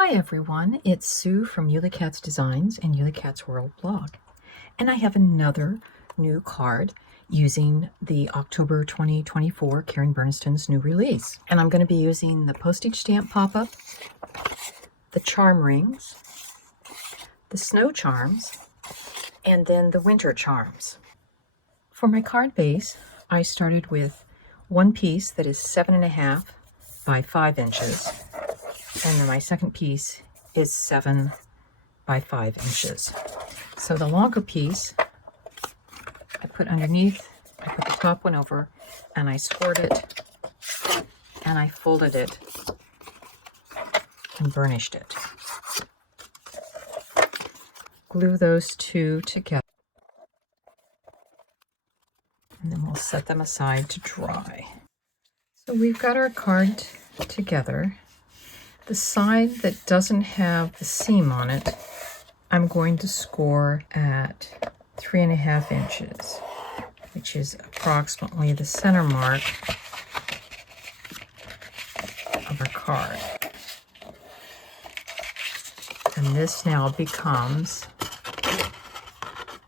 Hi everyone, it's Sue from Ully Cat's Designs and Ully Cat's World blog. And I have another new card using the October 2024 Karen Burniston's new release. And I'm going to be using the postage stamp pop-up, the charm rings, the snow charms, and then the winter charms. For my card base, I started with one piece that is 7.5 by 5 inches. And then my second piece is 7 by 5 inches. So the longer piece, I put underneath, I put the top one over, and I scored it, and I folded it, and burnished it. Glue those two together, and then we'll set them aside to dry. So we've got our card together. The side that doesn't have the seam on it, I'm going to score at 3.5 inches, which is approximately the center mark of our card. And this now becomes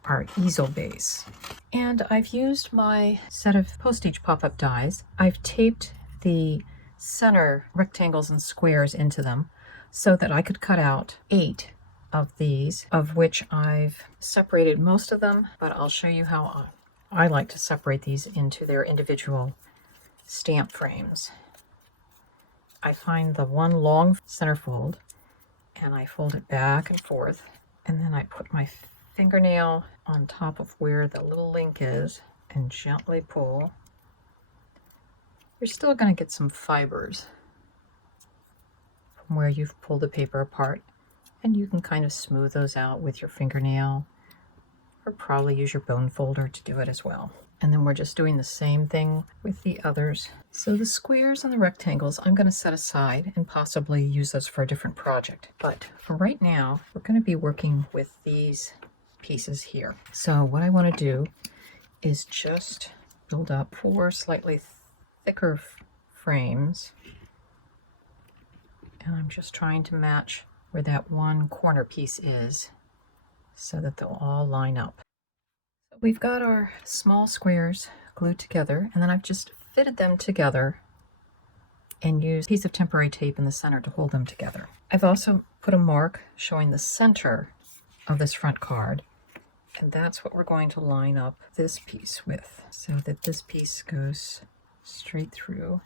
our easel base. And I've used my set of postage pop-up dies. I've taped the center rectangles and squares into them so that I could cut out 8 of these, of which I've separated most of them, but I'll show you how I like to separate these into their individual stamp frames. I find the one long centerfold and I fold it back and forth, and then I put my fingernail on top of where the little link is and gently pull. You're still going to get some fibers from where you've pulled the paper apart, and you can kind of smooth those out with your fingernail, or probably use your bone folder to do it as well. And then we're just doing the same thing with the others. So the squares and the rectangles I'm going to set aside and possibly use those for a different project. But for right now, we're going to be working with these pieces here. So what I want to do is just build up 4 slightly thicker frames, and I'm just trying to match where that one corner piece is so that they'll all line up. So we've got our small squares glued together, and then I've just fitted them together and used a piece of temporary tape in the center to hold them together. I've also put a mark showing the center of this front card, and that's what we're going to line up this piece with, so that this piece goes straight through.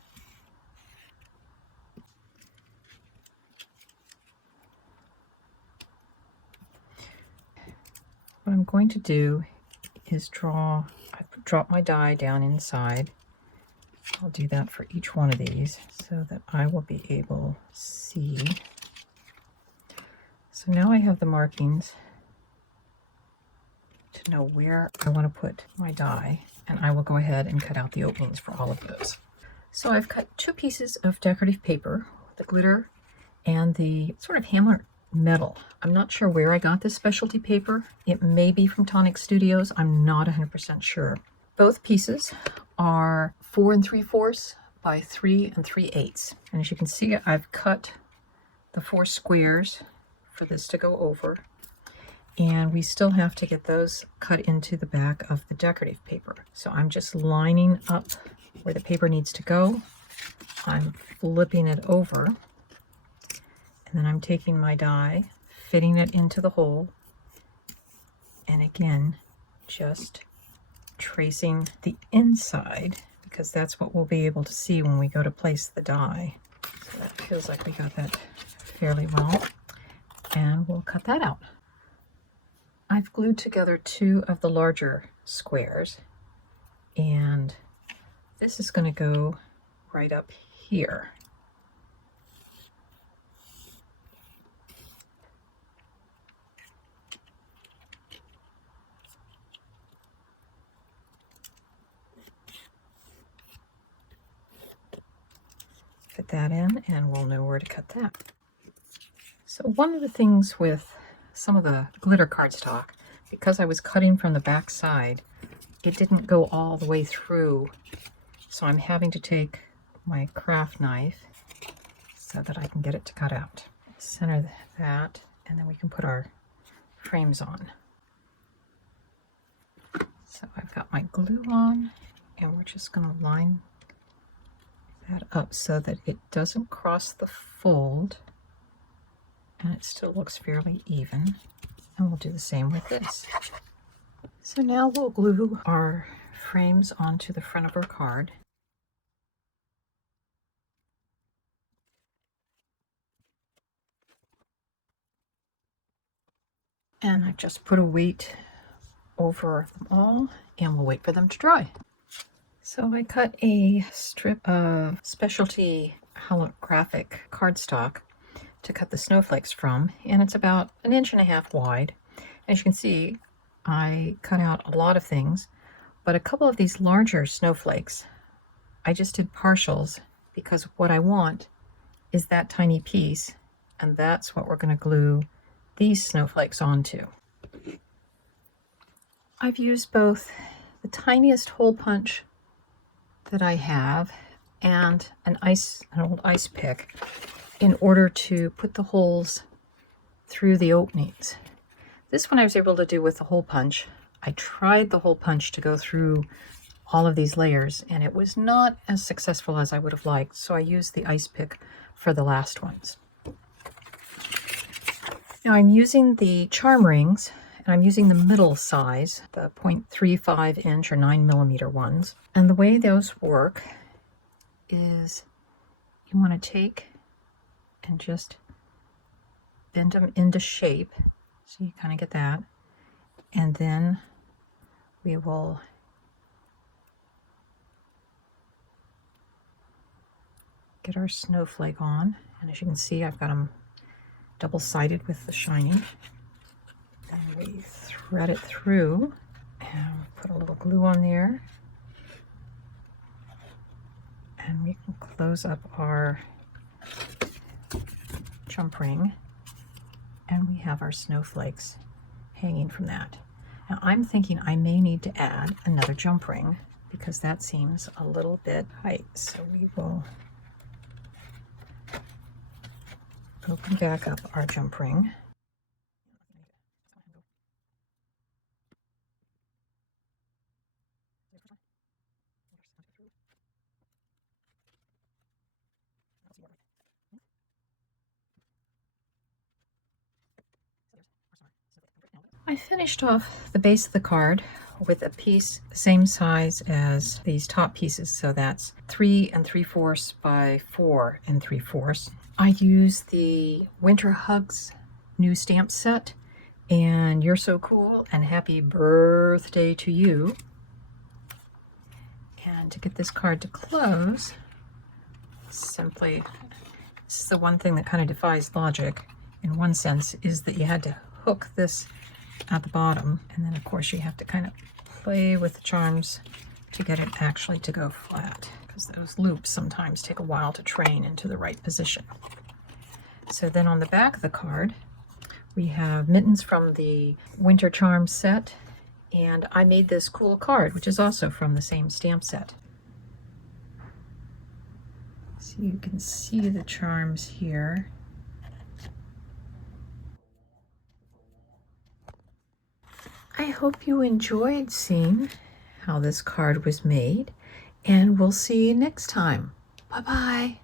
What I'm going to do is drop my die down inside. I'll do that for each one of these so that I will be able to see. So now I have the markings to know where I want to put my die, and I will go ahead and cut out the openings for all of those. So I've cut 2 pieces of decorative paper, the glitter and the sort of hammer metal. I'm not sure where I got this specialty paper. It may be from Tonic Studios. I'm not 100% sure. Both pieces are 4 3/4 by 3 3/8. And as you can see, I've cut the 4 squares for this to go over. And we still have to get those cut into the back of the decorative paper. So I'm just lining up where the paper needs to go. I'm flipping it over, and then I'm taking my die, fitting it into the hole, and again, just tracing the inside, because that's what we'll be able to see when we go to place the die. So that feels like we got that fairly well, and we'll cut that out. I've glued together 2 of the larger squares, and this is going to go right up here. Fit that in, and we'll know where to cut that. So one of the things with some of the glitter cardstock, because I was cutting from the back side, it didn't go all the way through. So I'm having to take my craft knife so that I can get it to cut out. center that, and then we can put our frames on. So I've got my glue on, and we're just going to line that up so that it doesn't cross the fold and it still looks fairly even. And we'll do the same with this. So now we'll glue our frames onto the front of our card. And I just put a weight over them all, and we'll wait for them to dry. So I cut a strip of specialty holographic cardstock to cut the snowflakes from, and it's about 1.5 inches wide. As you can see, I cut out a lot of things, but a couple of these larger snowflakes, I just did partials because what I want is that tiny piece, and that's what we're going to glue these snowflakes onto. I've used both the tiniest hole punch that I have and an old ice pick in order to put the holes through the openings. This one I was able to do with the hole punch. I tried the hole punch to go through all of these layers, and it was not as successful as I would have liked, so I used the ice pick for the last ones. Now I'm using the charm rings, and I'm using the middle size, the 0.35 inch or 9mm ones. And the way those work is you want to take and just bend them into shape, so you kind of get that, and then we will get our snowflake on. And as you can see, I've got them double-sided with the shining. And we thread it through and put a little glue on there, and we can close up our jump ring, and we have our snowflakes hanging from that. Now I'm thinking I may need to add another jump ring because that seems a little bit tight, so we will open back up our jump ring. I finished off the base of the card with a piece same size as these top pieces, so that's 3 3/4 by 4 3/4. I used the Winter Hugs new stamp set, and You're So Cool and Happy Birthday to You. And to get this card to close, simply, this is the one thing that kind of defies logic in one sense, is that you had to hook this at the bottom, and then of course you have to kind of play with the charms to get it actually to go flat, because those loops sometimes take a while to train into the right position. So then on the back of the card we have mittens from the Winter Charm set, and I made this cool card which is also from the same stamp set. So you can see the charms here. I hope you enjoyed seeing how this card was made, and we'll see you next time. Bye-bye.